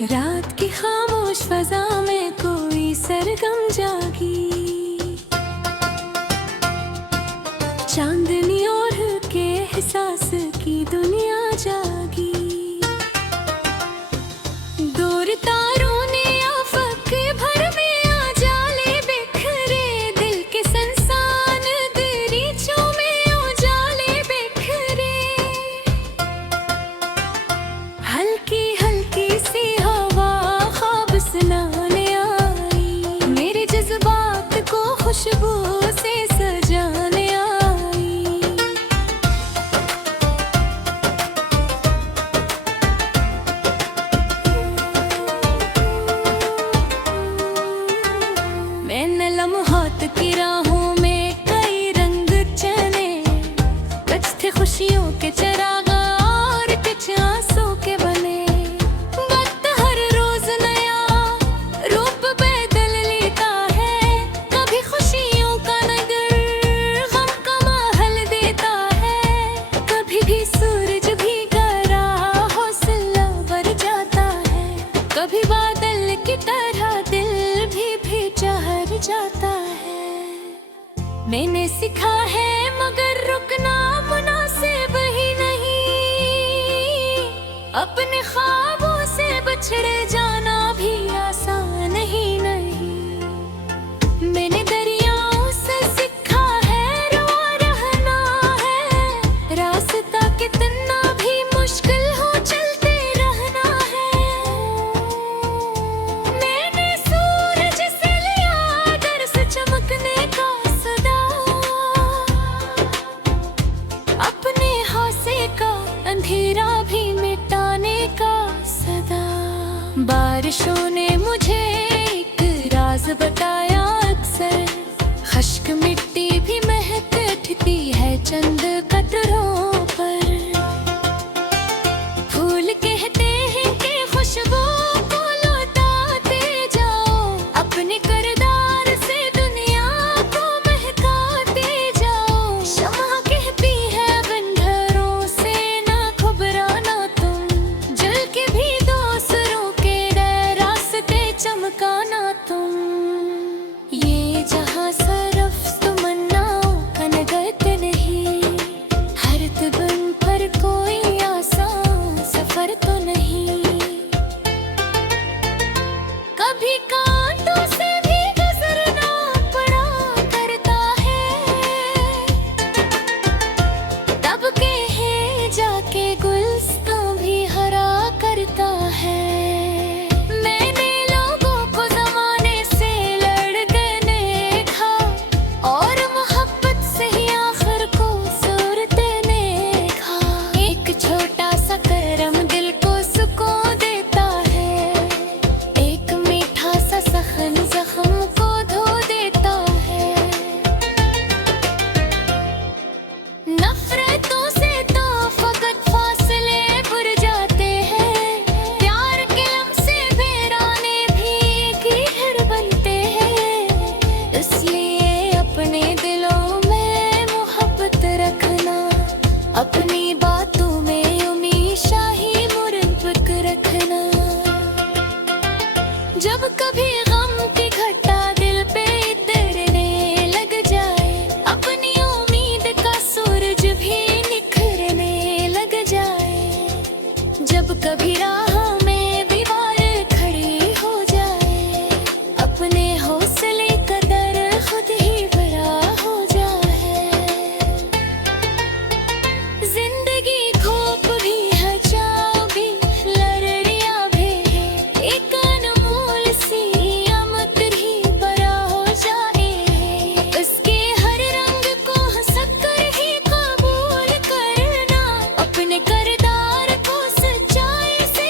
रात की खामोश फजा में कोई सरगम जागी, चांदनी ओढ़ के एहसास की दुनिया जागी। दूर तारों ने आफक भर में आ जाले बिखरे, दिल के संसान दरीचों में उजाले बिखरे। हल्की हल्की सी हवा ख्वाब सुनाने आई, मेरे जज्बात को खुशबू से सजाने आई। मैंने लम्हात की राहों में कई रंग चने, कुछ थे खुशियों के चराग और कुछ आंसू के बने। वक्त हर रोज नया रूप बदल लेता है, कभी खुशियों का नगर गम का माहौल देता है। कभी भी सूरज भीगा हौसला भर जाता है, कभी बादल की तरह दिल भी ठहर जाता है। मैंने सीखा है मगर रुकना मुनासिब ही नहीं, अपने ख्वाबों से बिछड़ जाना भी आसान ही नहीं। मैंने दरियाओं से सीखा है रुआ रहना है, रास्ता कितना भी मुश्किल हो चलते रहना है। मैंने सूरज से लिया दर्स चमकने का सदा, अपने हौसले का अंधेरा भी मिटाने का सदा। बारिशों ने मुझे एक राज बताया अक्सर, खश्क मिट्टी भी महक उठती है चंद कतरों पर। फूल कहते हैं कि खुशबू को लौटाते जाओ, अपने किरदार से दुनिया को महकाते जाओ। शम्मा कहती है बंधरों से ना घबराना तुम, जल के भी दूसरों के रास्ते चमकाना तुम। ये जहां सरफ तमन्नाओं का नगत नहीं, हर तिबन पर कोई आसान सफर तो नहीं। कभी कांटों से भी गुजरना पड़ा करता है, तब के हैं जाके गुलस्तां भी हरा करता है। मैंने लोगों को जमाने से लड़ गए देखा, और मोहब्बत से ही आखिर को सूरते देखा। एक छोटा सा करम दिल को सुकून देता है, एक मीठा सा सहन जख्म को धो देता है। नफरतों से तो फकत फासले बुर जाते हैं, प्यार के लम्से बेराने भी कीहर बनते हैं। इसलिए अपने दिलों में मोहब्बत रखना, अपनी बातों में उम्मीद शाही मुरब्बक रखना। जब कभी गम की घटा दिल पे उतरने लग जाए, अपनी उम्मीद का सूरज भी निखरने लग जाए। जब कभी राह में दीवार खड़ी हो जाए, अपने हौसले का दर खुद ही बड़ा हो जाए। जिंदगी खोप भी है, चाव भी, लड़रिया भी है, एक अनमोल सी नियामत ही बड़ा हो जाए। उसके हर रंग को हंसकर ही कबूल करना, अपने किरदार को सच्चाई से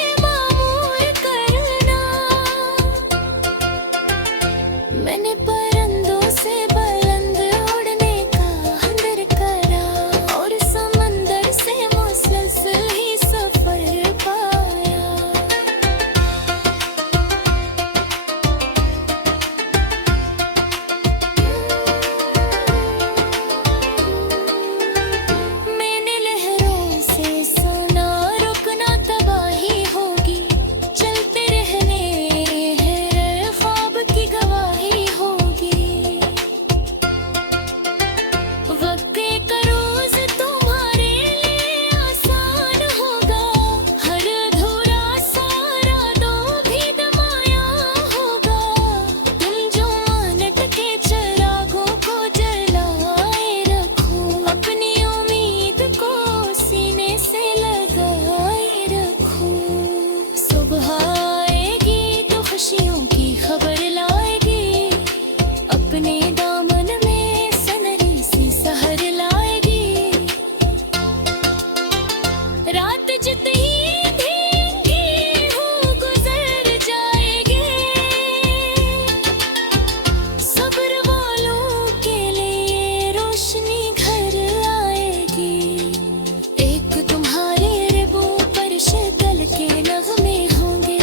दिल के नगमे होंगे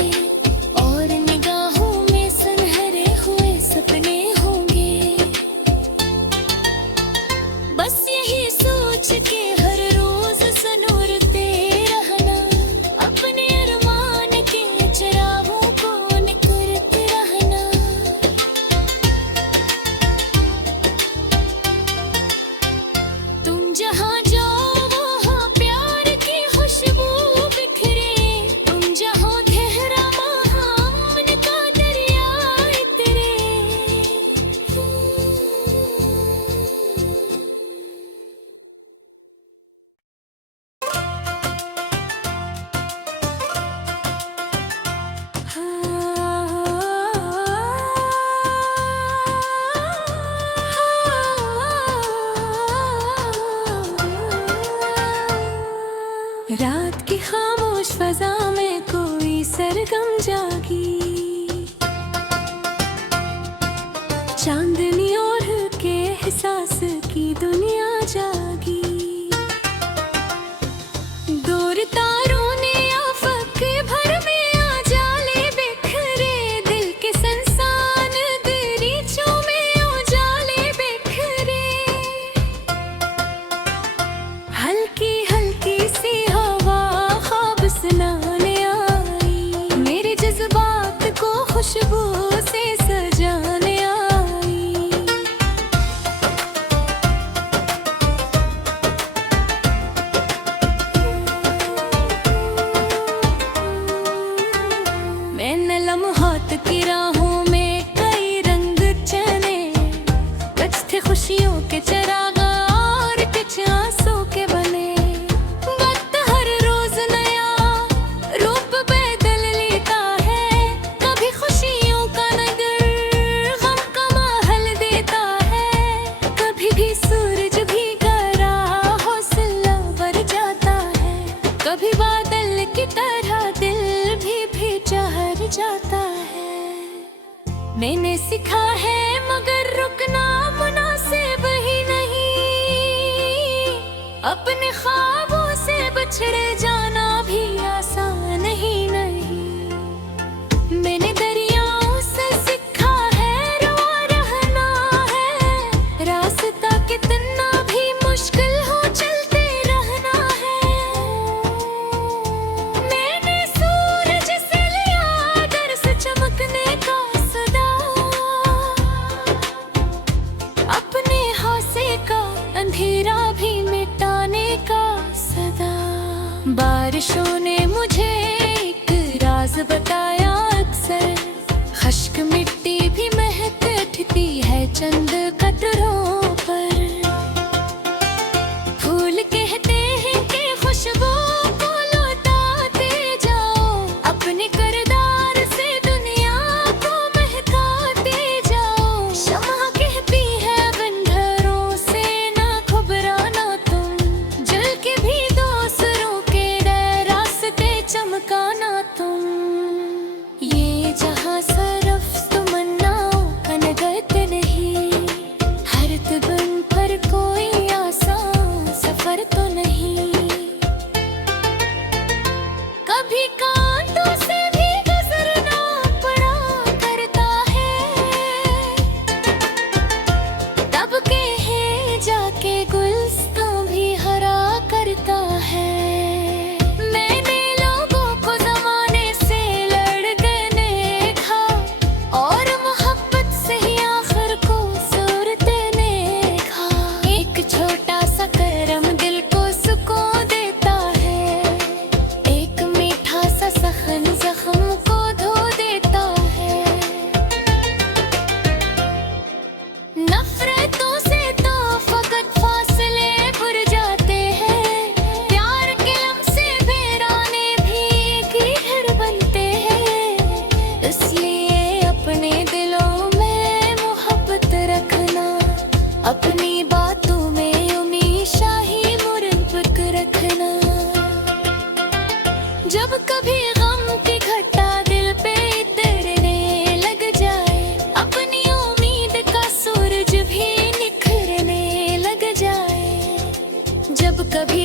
और निगाहों में सुनहरे हुए सपने होंगे। बस यही सोच के हर रोज सनूरते रहना, अपने अरमान के चिरागों को निकुरते रहना। तुम जहाँ जाओ वहाँ प्यार की खुशबू बिखरे, तुम जहाँ गहरा महान का दरिया इतरे। रात की खामोश फजा में कोई सरगम जागी, चांदनी और के एहसास की दुनिया जागी। दूर तारों ने आफक भर में आ जाले बिखरे, दिल के संसान दरीचों में उजाले बिखरे। हल्की हल्की सी हवा ख्वाब सुनाने आई, मेरे जज्बात को खुशबू से सजाने आई। मैंने लम्हात की राहों में कई रंग चने, कुछ थे खुशियों के चिराग और कुछ आंसू के बने। वक्त हर रोज नया रूप बदल लेता है, कभी खुशियों का नगर गम का माहौल देता है। कभी भी सूरज भी गहरा हौसला भर जाता है, कभी बादल की तरह दिल भी चहर जाता है। मैंने सीखा है मगर रुकना मुनासिब ही नहीं, अपने ख्वाबों से बिछड़े जाना भी आसान ही नहीं। मैंने दरियाओं से सीखा है रुआ रहना है, रास्ता कितना भी मुश्किल हो चलते रहना है। मैंने सूरज से लिया दर्स चमकने का सदा, अपने हौसले का अंधेरा भी मिटाने का सदा। बारिशों ने मुझे एक राज बताया अक्सर, खश्क मिट्टी भी महक उठती है चंद कतरों पर। फूल कहते हैं कि खुशबू को लौटाते जाओ, अपने किरदार से दुनिया को महकाते जाओ। शम्मा कहती है बंधरों से ना घबराना तुम, जल के भी दूसरों के रास्ते चमकाना तुम। ये जहाँ सरफ तमन्नाओं का नगत नहीं, हर तबन पर कोई आसान सफर तो नहीं। कभी कांटों से भी गुजरना पड़ा करता है, तब के हैं जाके गुलस्तां भी हरा करता है। मैंने लोगों को जमाने से लड़के देखा, और मोहब्बत से ही आखिर को सूरते देखा। एक छोटा सा करम दिल को सुकून देता है, एक मीठा सा सहन जख्म को धो देता है। नफरतों से तो फकत फासले बुर जाते हैं, प्यार के लम्से बेराने भी एक ही घर बनते हैं। इसलिए अपने दिलों में मोहब्बत रखना, अपनी बातों में उम्मीद शाही मुरब्बत रखना। जब कभी गम की घटा दिल पे उतरने लग जाए, अपनी उम्मीद का सूरज भी निखरने लग जाए। जब कभी